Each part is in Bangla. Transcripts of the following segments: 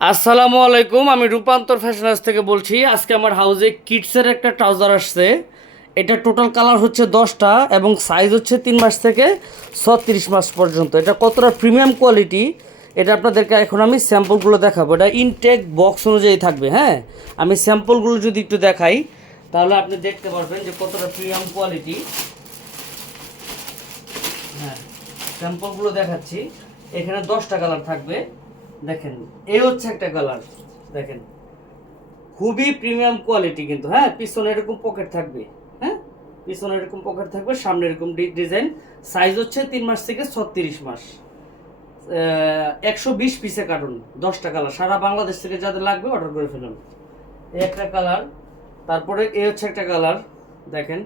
আসসালামু আলাইকুম, আমি রূপান্তর ফ্যাশন হাউস থেকে বলছি। আজকে আমার হাউজে কিডসের একটা ট্রাউজার আসছে। এটা টোটাল কালার হচ্ছে 10টা এবং সাইজ হচ্ছে 3 মাস থেকে 36 মাস পর্যন্ত। এটা কতটা প্রিমিয়াম কোয়ালিটি এটা আপনাদেরকে এখন আমি স্যাম্পলগুলো দেখাবো। এটা ইনটেক বক্স অনুযায়ী থাকবে। হ্যাঁ, আমি স্যাম্পলগুলো যদি একটু দেখাই তাহলে আপনি দেখতে পারবেন যে কতটা প্রিমিয়াম কোয়ালিটি। হ্যাঁ, স্যাম্পলগুলো দেখাচ্ছি। এখানে 10টা কালার থাকবে। দেখেন, এই হচ্ছে একটা কালার। দেখেন, খুবই প্রিমিয়াম কোয়ালিটি কিন্তু। হ্যাঁ, পিছনে এরকম পকেট থাকবে। হ্যাঁ, পিছনে এরকম পকেট থাকবে, সামনে এরকম ডিজাইন। সাইজ হচ্ছে 3 মাস থেকে 36 মাস। 120 পিসে কার্টুন, 10টা কালার। সারা বাংলাদেশ থেকে যাদের লাগবে অর্ডার করে ফেলুন। এই একটা কালার। তারপরে এই হচ্ছে একটা কালার। দেখেন,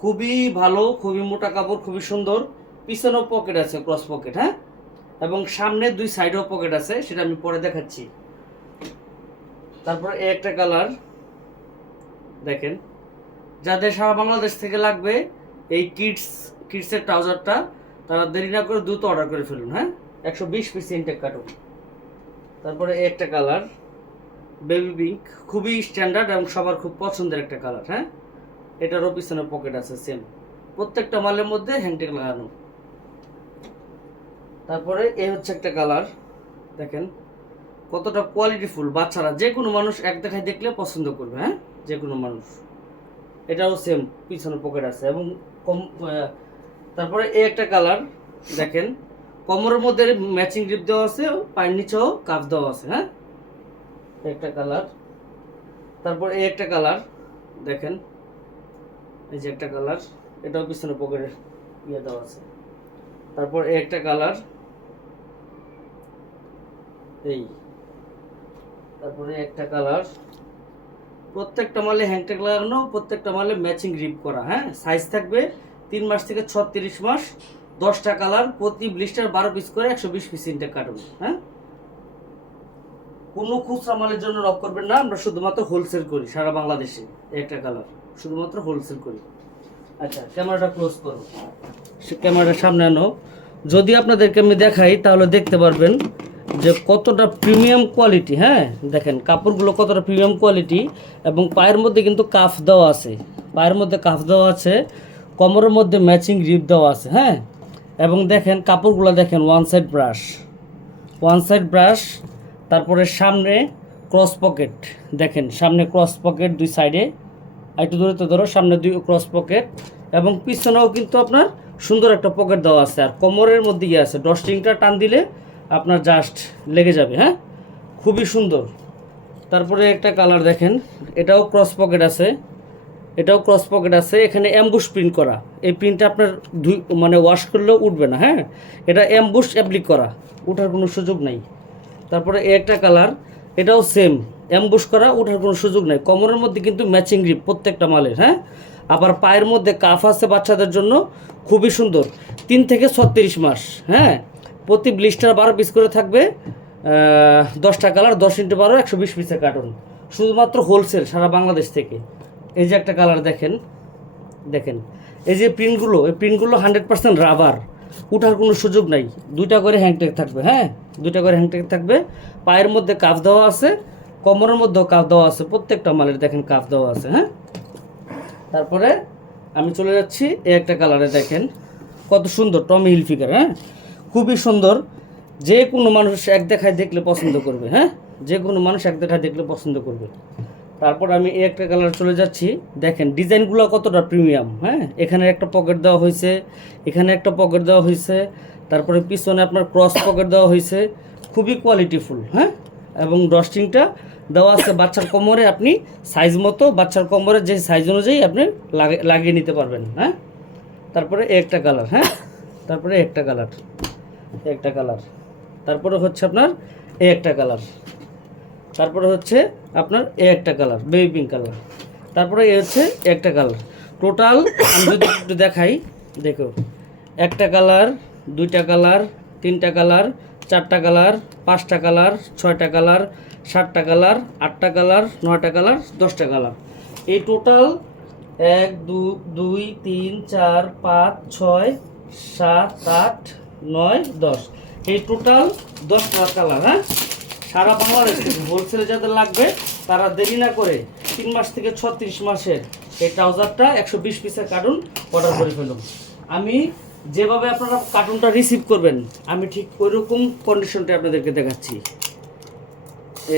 খুবই ভালো, খুবই মোটা কাপড়, খুবই সুন্দর। পিছনেও পকেট আছে, ক্রস পকেট। হ্যাঁ, এবং সামনে দুই সাইডেও পকেট আছে, সেটা আমি পরে দেখাচ্ছি। তারপর এই একটা কালার। দেখেন, যাদের সারা বাংলাদেশ থেকে লাগবে এই কিডসের ট্রাউজারটা, তারা দেরি না করে দ্রুত অর্ডার করে ফেলুন। হ্যাঁ, 120 পিস ইনটেক কার্টুন। তারপরে এই একটা কালার, বেবি পিঙ্ক, খুবই স্ট্যান্ডার্ড এবং সবার খুব পছন্দের একটা কালার। হ্যাঁ, এটারও পিছনে পকেট আছে সেম, প্রত্যেকটা মালের মধ্যে হ্যান্ডটেক লাগানো। তারপরে এই হচ্ছে একটা কালার। দেখেন কতটা কোয়ালিটিফুল, বাচ্চারা যে কোনো মানুষ এক দেখায় দেখলে পছন্দ করবে। হ্যাঁ, যে কোনো মানুষ। এটাও সেম, পিছনে পকেট আছে এবং কম। তারপরে এই একটা কালার। দেখেন, কোমরের মধ্যে ম্যাচিং গ্রিপ দেওয়া আছে, পায়ের নিচেও কাপ দেওয়া আছে। হ্যাঁ, একটা কালার। তারপর এই একটা কালার। দেখেন, এই যে একটা কালার, এটাও পিছনে পকেটে ইয়ে দেওয়া আছে। তারপর এই একটা কালার, এই। তারপরে একটা কালার। প্রত্যেকটা মালে হ্যান্ডটেক লাগানো, প্রত্যেকটা মালে ম্যাচিং গ্রিপ করা। হ্যাঁ, সাইজ থাকবে 3 মাস থেকে 36 মাস। 10টা কালার, প্রতি ব্লিস্টার 12 পিস করে, 120 পিস ইনটেক কার্টুন। হ্যাঁ, কোনো খুচরা মালের জন্য রক করবেন না, আমরা শুধুমাত্র হোলসেল করি সারা বাংলাদেশে। একটা কালার শুধুমাত্র হোলসেল করি। আচ্ছা, ক্যামেরাটা ক্লোজ করো, ক্যামেরার সামনে আনো। যদি আপনাদেরকে আমি দেখাই তাহলে দেখতে পারবেন যে কতটা প্রিমিয়াম কোয়ালিটি। হ্যাঁ, দেখেন কাপড়গুলো কতটা প্রিমিয়াম কোয়ালিটি। এবং পায়ের মধ্যে কিন্তু কাফ দেওয়া আছে, পায়ের মধ্যে কাফ দেওয়া আছে, কোমরের মধ্যে ম্যাচিং গ্রিপ দেওয়া আছে। হ্যাঁ, এবং দেখেন কাপড়গুলো দেখেন, ওয়ান সাইড ব্রাশ। তারপরে সামনে ক্রস পকেট। দেখেন, সামনে ক্রস পকেট দুই সাইডে। একটু দূরে তো ধরো, সামনে দুই ক্রস পকেট এবং পিছনেও কিন্তু আপনার সুন্দর একটা পকেট দেওয়া আছে। আর কোমরের মধ্যে গিয়ে আছে, ডস্টিংটা টান দিলে আপনার জাস্ট লেগে যাবে। হ্যাঁ, খুবই সুন্দর। তারপরে একটা কালার দেখেন, এটাও ক্রস পকেট আছে, এটাও ক্রস পকেট আছে। এখানে অ্যাম্বুশ প্রিন্ট করা। এই প্রিন্টটা আপনার মানে ওয়াশ করলেও উঠবে না। হ্যাঁ, এটা অ্যাম্বুশ অ্যাপ্লিক করা, ওঠার কোনো সুযোগ নাই। তারপরে এই একটা কালার, এটাও সেম, অ্যাম্বুশ করা, ওঠার কোনো সুযোগ নাই। কোমরের মধ্যে কিন্তু ম্যাচিং গ্রিপ প্রত্যেকটা মালের। হ্যাঁ, আবার পায়ের মধ্যে কাফ আছে বাচ্চাদের জন্য, খুবই সুন্দর। 3 থেকে 36 মাস। হ্যাঁ, প্রতি ব্লিস্টার 12 পিস করে থাকবে। 10টা কালার, 10x12, 120 পিসের কার্টুন, শুধুমাত্র হোলসেল সারা বাংলাদেশ থেকে। এই যে একটা কালার দেখেন, দেখেন এই যে প্রিন্টগুলো, এই প্রিন্টগুলো 100% রাবার, উঠার কোনো সুযোগ নাই। 2টা করে হ্যান্ডটেক থাকবে। হ্যাঁ, 2টা করে হ্যান্ডটেক থাকবে। পায়ের মধ্যে কাফ দেওয়া আছে, কোমরের মধ্যেও কাফ দেওয়া আছে, প্রত্যেকটা মালের দেখেন কাফ দেওয়া আছে। হ্যাঁ, তারপরে আমি চলে যাচ্ছি এই একটা কালারে। দেখেন কত সুন্দর, টমি হিলফিগার। হ্যাঁ, খুবই সুন্দর, যে কোনো মানুষ এক দেখায় দেখলে পছন্দ করবে। হ্যাঁ, যে কোনো মানুষ এক দেখায় দেখলে পছন্দ করবে। তারপর আমি এই একটা কালার চলে যাচ্ছি। দেখেন ডিজাইনগুলো কতটা প্রিমিয়াম। হ্যাঁ, এখানে একটা পকেট দেওয়া হয়েছে, এখানে একটা পকেট দেওয়া হয়েছে, তারপরে পিছনে আপনার ক্রস পকেট দেওয়া হয়েছে, খুবই কোয়ালিটিফুল। হ্যাঁ, এবং ডস্টিংটা দেওয়া আছে বাচ্চার কোমরে, আপনি সাইজ মতো বাচ্চার কোমরে যে সাইজ অনুযায়ী আপনি লাগিয়ে নিতে পারবেন। হ্যাঁ, তারপরে একটা কালার। হ্যাঁ, তারপরে একটা কালার, একটা কালার। তারপরে হচ্ছে আপনার এই একটা কালার। তারপরে হচ্ছে আপনার এই একটা কালার, বেবি পিঙ্ক কালার। তারপরে এই হচ্ছে একটা কালার। টোটাল আমি যদি একটু দেখাই, দেখো, একটা কালার, 2টা কালার, 3টা কালার, 4টা কালার, 5টা কালার, 6টা কালার, 7টা কালার, 8টা কালার, 9টা কালার, 10টা কালার। এই টোটাল 1 2 2 3 4 5 6 7 8 9 10, এই টোটাল 10টা কালার। হ্যাঁ, সারা বাংলাদেশ থেকে হোলসেলে যাদের লাগবে তারা দেরি না করে 3 মাস থেকে 36 মাসের এই ট্রাউজারটা 120 পিসের কার্টুন অর্ডার করে ফেলুন। আমি যেভাবে আপনারা কার্টুনটা রিসিভ করবেন আমি ঠিক ওইরকম কন্ডিশনটা আপনাদেরকে দেখাচ্ছি।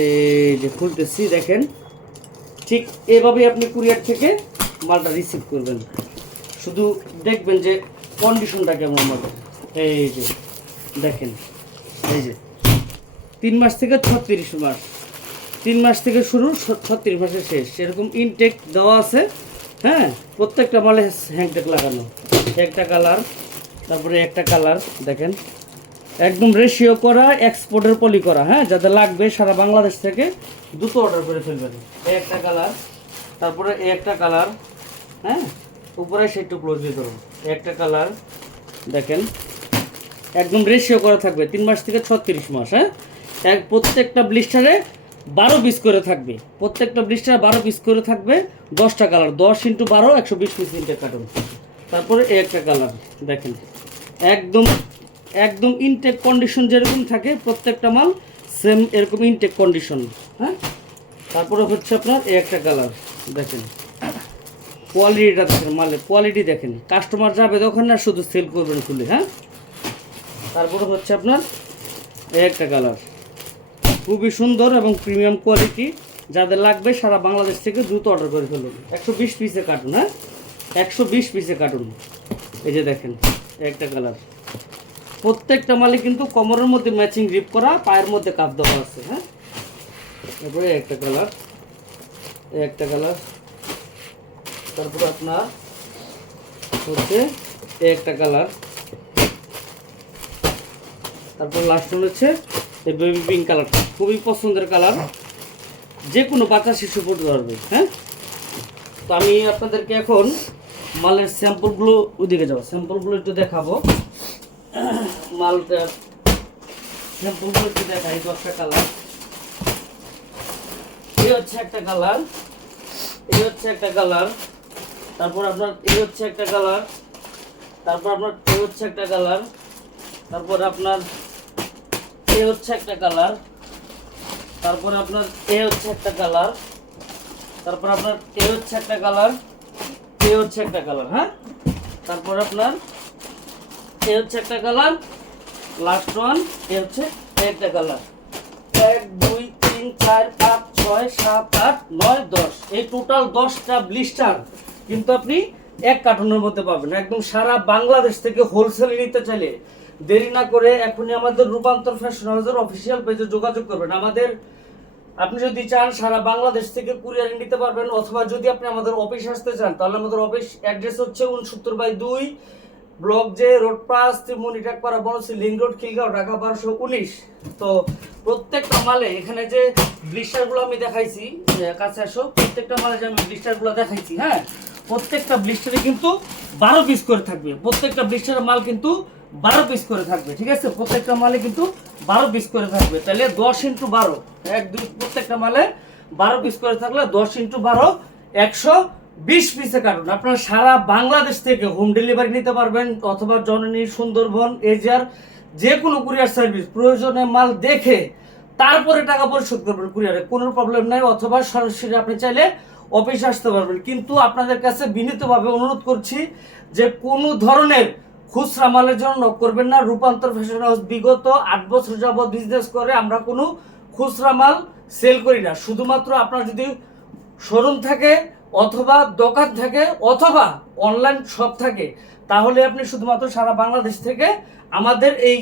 এই যে খুলতেছি, দেখেন ঠিক এভাবেই আপনি কুরিয়ার থেকে মালটা রিসিভ করবেন। শুধু দেখবেন যে কন্ডিশনটা কেমন আমাদের। এই যে দেখেন, এই যে 3 মাস থেকে 36 মাস, 3 মাস থেকে শুরু 36 মাসের শেষ, সেরকম ইনটেক দেওয়া আছে। হ্যাঁ, প্রত্যেকটা মালে হ্যাংটেক লাগানো, একটা কালার, তারপরে একটা কালার দেখেন একদম রেশিও করা, এক্সপোর্টের পলি করা। হ্যাঁ, যাদের লাগবে সারা বাংলাদেশ থেকে দ্রুত অর্ডার করে ফেলবেন। এই একটা কালার, তারপরে এই একটা কালার। হ্যাঁ, উপরে সেটু ক্লোজ দিয়ে ধরুন, একটা কালার দেখেন একদম রেশিও করা থাকবে 3 মাস থেকে 36 মাস। হ্যাঁ, প্রত্যেকটা ব্লিস্টারে 12 পিস করে থাকবে, প্রত্যেকটা ব্লিস্টারে 12 পিস করে থাকবে, 10টা কালার, 10 × 12 120 পিস ইনটেক কার্টুন। তারপরে এই একটা কালার দেখেন একদম একদম ইনটেক কন্ডিশন যেরকম থাকে প্রত্যেকটা মাল সেম এরকম ইনটেক কন্ডিশন। হ্যাঁ, তারপরে হচ্ছে আপনার এই একটা কালার দেখেন, কোয়ালিটিটা দেখেন, মালের কোয়ালিটি দেখেন, কাস্টমার যাবে তখন না শুধু সেল করবেন খুলে। হ্যাঁ, তারপরে হচ্ছে আপনার এই একটা কালার, খুবই সুন্দর এবং প্রিমিয়াম কোয়ালিটি। যাদের লাগবে সারা বাংলাদেশ থেকে দ্রুত অর্ডার করে ফেলুন। 120 পিসের কার্টুন। হ্যাঁ, 120 পিসের কার্টুন। এই যে দেখেন একটা কালার, প্রত্যেকটা মালে কিন্তু কোমরের মধ্যে ম্যাচিং রিপ করা, পায়ের মধ্যে কাপ দেওয়া আছে। হ্যাঁ, তারপরে একটা কালার, একটা কালার, তারপরে আপনার হচ্ছে একটা কালার, তারপর লাস্ট হচ্ছে এই বেবি পিঙ্ক কালারটা, খুবই পছন্দের কালার, যে কোনো বাচ্চা শিশু পড়তে পারবে। হ্যাঁ, তো আমি আপনাদেরকে এখন মালের স্যাম্পলগুলো ওদিকে যাবো, স্যাম্পলগুলো একটু দেখাবো। মালটার স্যাম্পলগুলো একটু দেখাই। 10টা কালার, এই হচ্ছে একটা কালার, এই হচ্ছে একটা কালার, তারপর আপনার এই হচ্ছে একটা কালার, তারপর আপনার এই হচ্ছে একটা কালার, তারপর আপনার এই হচ্ছে একটা কালার, তারপর আপনার এই হচ্ছে একটা কালার, তারপর আপনার এই হচ্ছে একটা কালার, এই হচ্ছে একটা কালার। হ্যাঁ, তারপর আপনার এই হচ্ছে একটা কালার, লাস্ট ওয়ান এই হচ্ছে একটা কালার। 1 2 3 4 5 6 7 8 9 10, এই টোটাল 10টা ব্লিস্টার কিন্তু আপনি এক কার্টুনের মধ্যে পাবেন। একদম সারা বাংলাদেশ থেকে হোলসেলে নিতে চাইলে দেরি না করে এখনই আমাদের রূপান্তর ফ্যাশন হাউসের অফিসিয়াল পেজে যোগাযোগ করবেন। আমাদের আপনি যদি চান সারা বাংলাদেশ থেকে কুরিয়ারে নিতে পারবেন, অথবা যদি আপনি আমাদের অফিস আসতে চান তাহলে আমাদের অফিস অ্যাড্রেস হচ্ছে 69/2 ব্লক জে, রোড পাস, ত্রিমুনিটাকপাড়া, বনশ্রী লিং রোড, খিলগাঁও, ঢাকা 1219। তো প্রত্যেকটা মালে এখানে যে ব্লিস্টারগুলো আমি দেখাইছি, কাছে আসো, প্রত্যেকটা মালে যে আমি ব্লিস্টারগুলো দেখাইছি, হ্যাঁ, প্রত্যেকটা ব্লিস্টারে কিন্তু 12 পিস করে থাকবে, প্রত্যেকটা ব্লিস্টারের মাল কিন্তু 12 পিস করে থাকবে। ঠিক আছে, প্রত্যেকটা মালে কিন্তু 12 পিস করে থাকবে। তাহলে 10 × 12, 1 2, প্রত্যেকটা মালে 12 পিস করে থাকলে 10 × 12 120 পিসে কার্টুন। আপনারা সারা বাংলাদেশ থেকে হোম ডেলিভারি নিতে পারবেন, অথবা জননী, সুন্দরবন, এজার, যে কোনো কুরিয়ার সার্ভিস, প্রয়োজনে মাল দেখে তারপরে টাকা পরিশোধ করবেন কুরিয়ারে, কোনো প্রবলেম নাই। অথবা সরাসরি আপনি চাইলে অফিসে আসতে পারবেন। কিন্তু আপনাদের কাছে বিনীতভাবে অনুরোধ করছি যে কোনো ধরনের খুচরা মালের জন্য নক করবেন না। রূপান্তর ফ্যাশন হাউস বিগত 8 বছর যাবত বিজনেস করে, আমরা কোনো খুচরা মাল সেল করি না। শুধুমাত্র আপনার যদি শোরুম থাকে, অথবা দোকান থাকে, অথবা অনলাইন শপ থাকে, তাহলে আপনি শুধুমাত্র সারা বাংলাদেশ থেকে আমাদের এই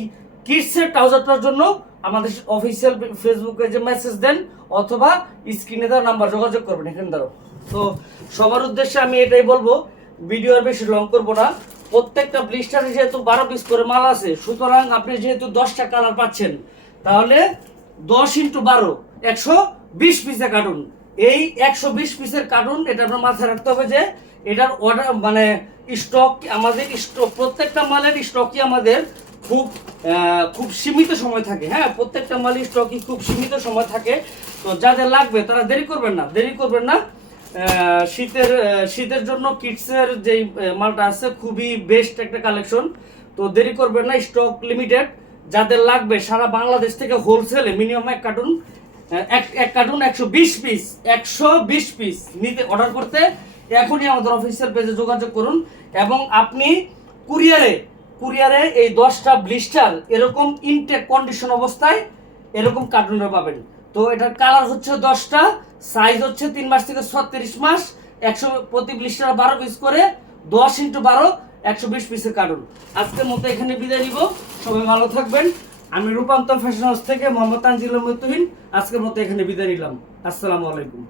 কিডসের ট্রাউজারটার জন্য আমাদের অফিসিয়াল ফেসবুকে যে মেসেজ দেন, অথবা স্ক্রিনে দেওয়া নাম্বার যোগাযোগ করবেন এখানে ধরো। তো সবার উদ্দেশ্যে আমি এটাই বলবো, ভিডিও আর বেশি লং করবো না। প্রত্যেকটা ব্লিস্টারে যেহেতু 12 পিস করে মাল আছে, সুতরাং আপনি যেহেতু 10টা কালার পাচ্ছেন, তাহলে 10 × 12 120 পিসের কার্টুন। এই 120 পিসের কার্টুন, এটা আপনার মাথায় রাখতে হবে যে এটার অর্ডার মানে স্টক, আমাদের স্টক, প্রত্যেকটা মালের স্টকই আমাদের খুব সীমিত সময় থাকে। হ্যাঁ, প্রত্যেকটা মালের স্টকই খুব সীমিত সময় থাকে। তো যাদের লাগবে তারা দেরি করবেন না, দেরি করবেন না। শীতের জন্য কিডসের যেই মালটা আছে খুবই বেস্ট একটা কালেকশন, তো দেরি করবেন না, স্টক লিমিটেড। যাদের লাগবে সারা বাংলাদেশ থেকে হোলসেলে মিনিমাম এক কার্টুন 120 পিস 120 পিস নিতে অর্ডার করতে এখনই আমাদের অফিসিয়াল পেজে যোগাযোগ করুন। এবং আপনি কুরিয়ারে এই 10টা ব্লিস্টার এরকম ইনটেক কন্ডিশন অবস্থায় এরকম কার্টুনে পাবেন। তো এটার কালার হচ্ছে 10টা, সাইজ হচ্ছে 3 মাস থেকে 36 মাস, 100 প্রতি ব্লিস্টার 12 পিস করে 10 × 12 120 পিসের কার্টুন। আজকের মতো এখানে বিদায় নিব, সবাই ভালো থাকবেন। আমি রূপান্তর ফ্যাশন হাউস থেকে মোহাম্মদ তানজিল আহমেদ তুহিন আজকের মতো এখানে বিদায় নিলাম। আসসালামু আলাইকুম।